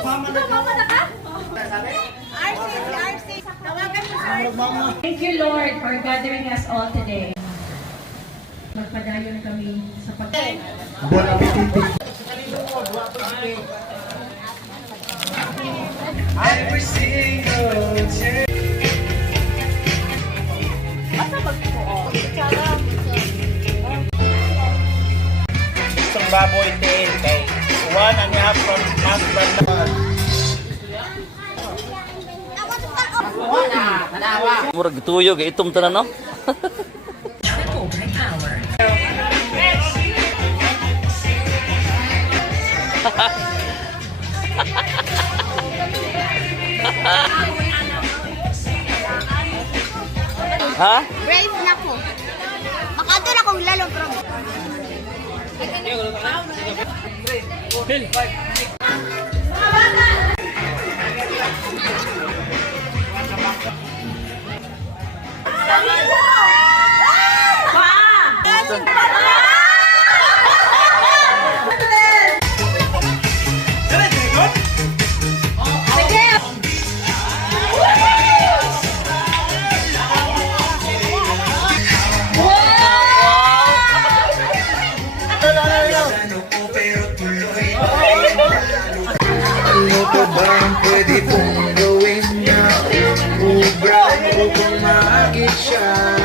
Mama na ka? RC. Tawagan mo sa RC. Thank you, Lord, for gathering us all today. Magpadayon kami sa Buon appetito. Every single day. Isang baboy din kay 1.5 from husband na. Murag tuyog itom tanan no. Ha? Brave na ko. Makadun akong lalong pro. Ano pa ba ang pwede kong gawin na ubra upang maagit siya?